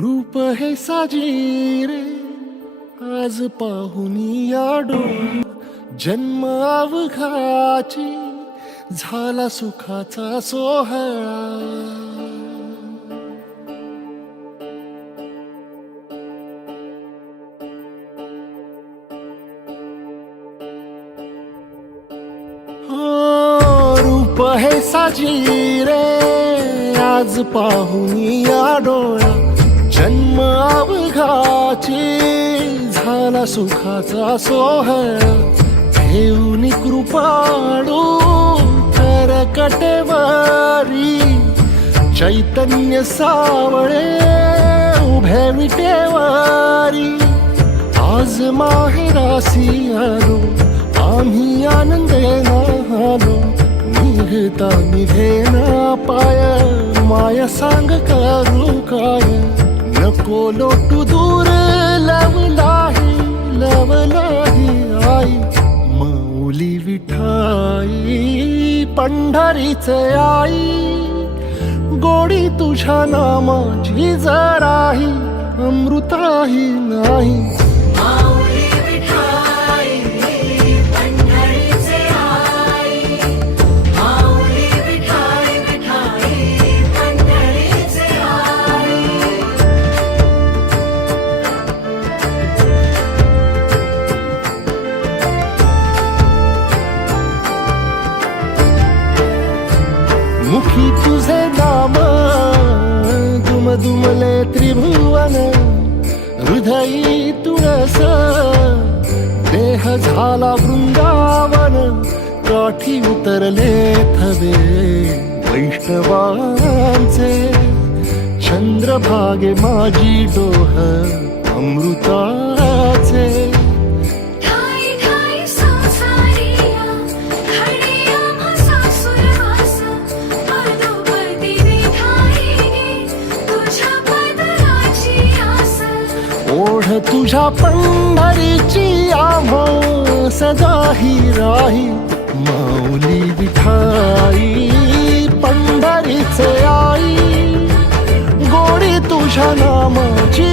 रूप हे साजिरे आज पाहुनी याडो जन्म अवघाची झाला सुखाचा सोहळा. रूप हे साजिरे आज पाहुनी या डोळा जन्म अवघाची झाला सुखाचा सोहळा. घेऊन कृपाळू तर कटेवारी चैतन्य सावळे उभे विटेवारी. आज माहेरासी आलो आम्ही आनंदेना आलो निघता निघेना पाय माया सांग करू काय. नको लोटू दूर लवलाही आई माऊली विठाई पंढरीचे आई. गोडी तुझ्या नामाची जराही अमृताही नाही. मुखी तुझे नाम दुमदुमले त्रिभुवन. हृदयी तुळस देह झाला वृंदावन. काठी उतरले थवे वैष्णवांचे चंद्रभागे माझी डोह अमृताचे. ओढ तुझ्या पंढरीची आम्हा सदाही राही. माऊली विठाई पंढरीचे आई. गोडी तुझ्या नामाची